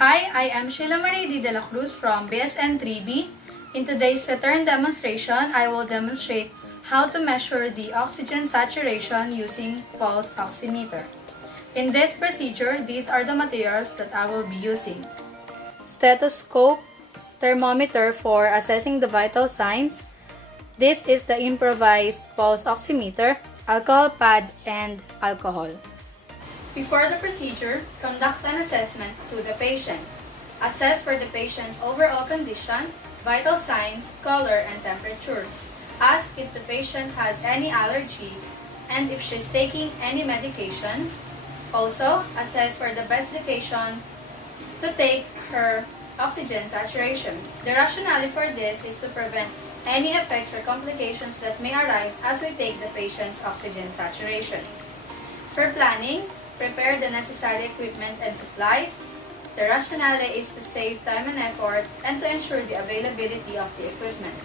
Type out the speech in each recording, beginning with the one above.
Hi, I am Sheila Marie D. De La Cruz from BSN 3B. In today's return demonstration, I will demonstrate how to measure the oxygen saturation using pulse oximeter. In this procedure, these are the materials that I will be using. Stethoscope, thermometer for assessing the vital signs. This is the improvised pulse oximeter, alcohol pad, and alcohol. Before the procedure, conduct an assessment to the patient. Assess for the patient's overall condition, vital signs, color, and temperature. Ask if the patient has any allergies and if she's taking any medications. Also, assess for the best location to take her oxygen saturation. The rationale for this is to prevent any effects or complications that may arise as we take the patient's oxygen saturation. For planning, prepare the necessary equipment and supplies. The rationale is to save time and effort and to ensure the availability of the equipment.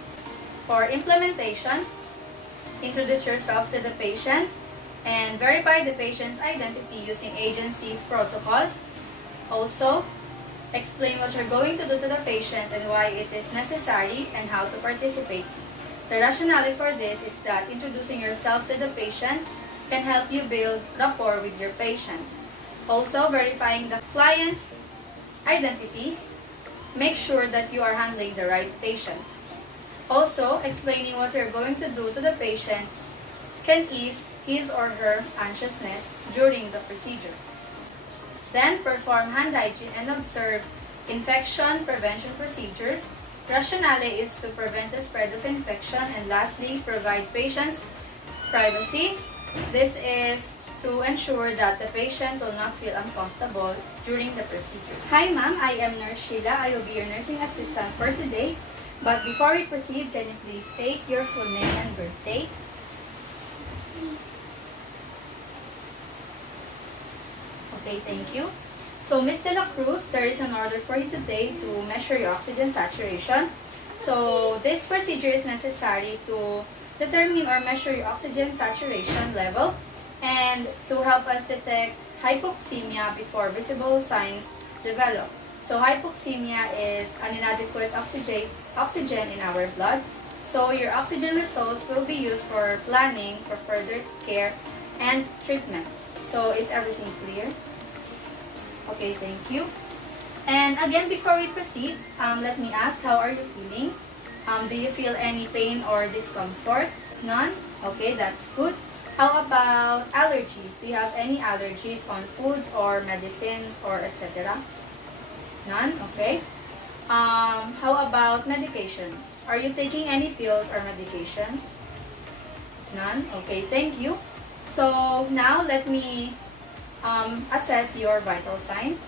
For implementation, introduce yourself to the patient and verify the patient's identity using agency's protocol. Also, explain what you're going to do to the patient and why it is necessary and how to participate. The rationale for this is that introducing yourself to the patient can help you build rapport with your patient. Also, verifying the client's identity, make sure that you are handling the right patient. Also, explaining what you're going to do to the patient can ease his or her anxiousness during the procedure. Then, perform hand hygiene and observe infection prevention procedures. Rationale is to prevent the spread of infection, and lastly, provide patients privacy. This is to ensure that the patient will not feel uncomfortable during the procedure. Hi ma'am, I am Nurse Sheila. I will be your nursing assistant for today. But before we proceed, can you please state your full name and birthday? Okay, thank you. So Ms. De La Cruz, there is an order for you today to measure your oxygen saturation. So this procedure is necessary to determine or measure your oxygen saturation level and to help us detect hypoxemia before visible signs develop. So hypoxemia is an inadequate oxygen in our blood. So your oxygen results will be used for planning for further care and treatments. So is everything clear? Okay, thank you. And again, before we proceed, let me ask, how are you feeling? Do you feel any pain or discomfort? None? Okay, that's good. How about allergies? Do you have any allergies on foods or medicines or etc.? None? Okay. How about medications? Are you taking any pills or medications? None? Okay, thank you. So now let me assess your vital signs.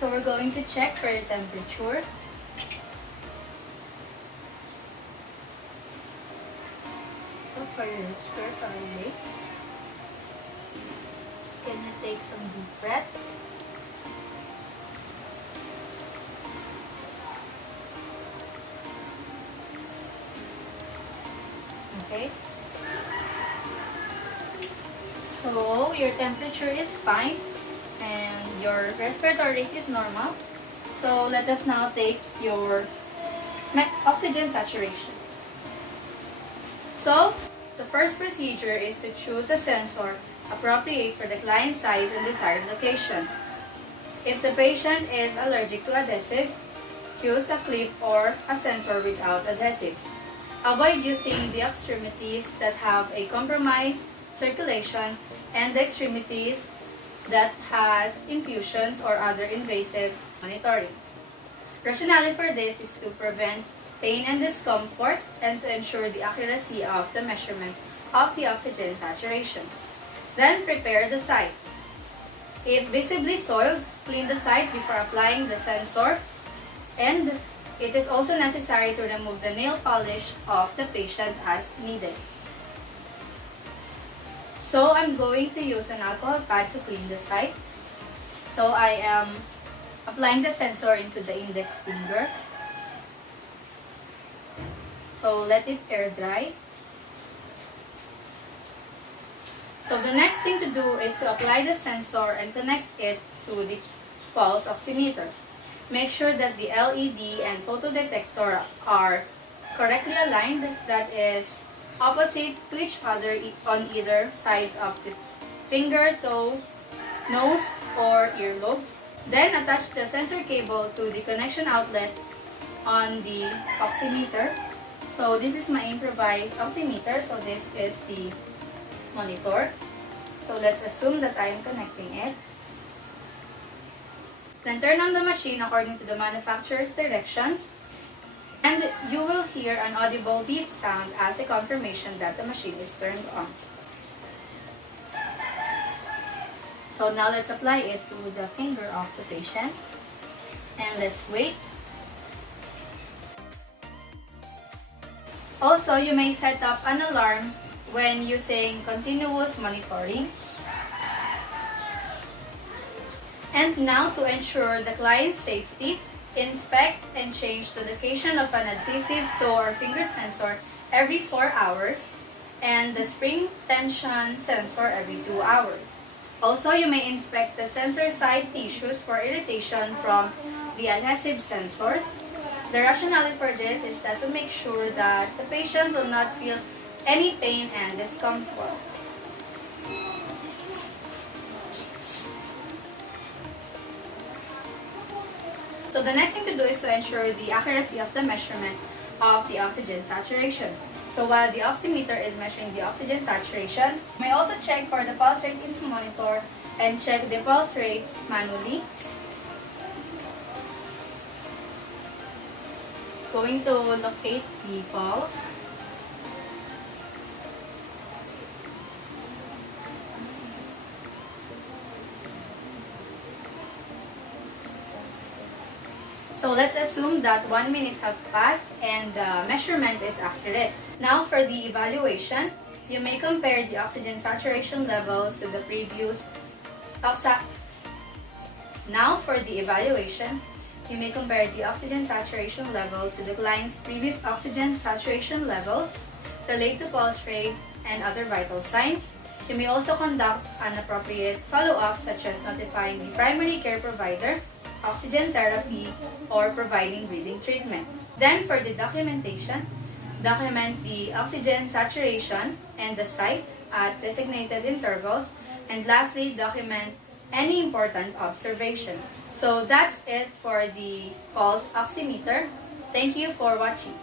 So we're going to check for your temperature. So for your respiratory rate, can you take some deep breaths? Okay. So your temperature is fine and your respiratory rate is normal. So let us now take your oxygen saturation. So the first procedure is to choose a sensor appropriate for the client's size and desired location. If the patient is allergic to adhesive, use a clip or a sensor without adhesive. Avoid using the extremities that have a compromised circulation and the extremities that has infusions or other invasive monitoring. Rationale for this is to prevent pain and discomfort and to ensure the accuracy of the measurement of the oxygen saturation. Then prepare the site. If visibly soiled, clean the site before applying the sensor, and it is also necessary to remove the nail polish of the patient as needed. So I'm going to use an alcohol pad to clean the site. So I am applying the sensor into the index finger. So let it air dry. the next thing to do is to apply the sensor and connect it to the pulse oximeter. Make sure that the LED and photodetector are correctly aligned, that is, opposite to each other on either sides of the finger, toe, nose, or earlobes. Then attach the sensor cable to the connection outlet on the oximeter. So this is my improvised oximeter. So this is the monitor. So let's assume that I am connecting it. Then turn on the machine according to the manufacturer's directions, and you will hear an audible beep sound as a confirmation that the machine is turned on. So now let's apply it to the finger of the patient, and let's wait. Also, you may set up an alarm when using continuous monitoring. And now, to ensure the client's safety, inspect and change the location of an adhesive toe or finger sensor every 4 hours and the spring tension sensor every 2 hours. Also, you may inspect the sensor side tissues for irritation from the adhesive sensors. The rationale for this is that to make sure that the patient will not feel any pain and discomfort. So the next thing to do is to ensure the accuracy of the measurement of the oxygen saturation. So while the oximeter is measuring the oxygen saturation, you may also check for the pulse rate in the monitor and check the pulse rate manually. Going to locate the pulse. So let's assume that 1 minute has passed and the measurement is accurate. Now for the evaluation, you may compare the oxygen saturation levels to the previous client's previous oxygen saturation levels, relate to pulse rate, and other vital signs. You may also conduct an appropriate follow-up such as notifying the primary care provider, oxygen therapy, or providing breathing treatments. Then for the documentation, document the oxygen saturation and the site at designated intervals, and lastly, document any important observations. So that's it for the pulse oximeter. Thank you for watching.